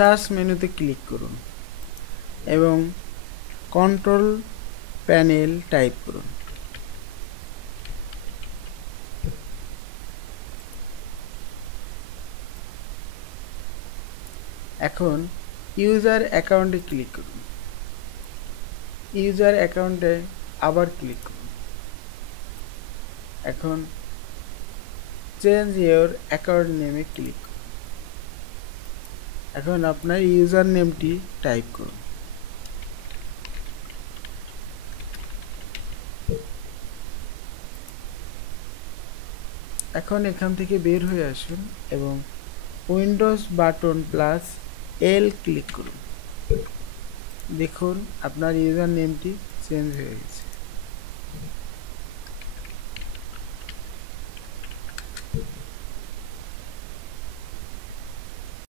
Search মেনুতে click করুন এবং কন্ট্রোল প্যানেল টাইপ করুন। এখন ইউজার অ্যাকাউন্টে ক্লিক করুন। ইউজার অ্যাকাউন্টে আবার ক্লিক করুন। এখন চেঞ্জ ইওর অ্যাকাউন্ট নেমে ক্লিক করুন। এখন আপনার ইউজার নেমটি টাইপ করুন। এখন এখান থেকে বের হয়ে আসুন এবং Windows button plus L click করুন। দেখুন আপনার ইউজার নেমটি চেঞ্জ হয়ে গেছে।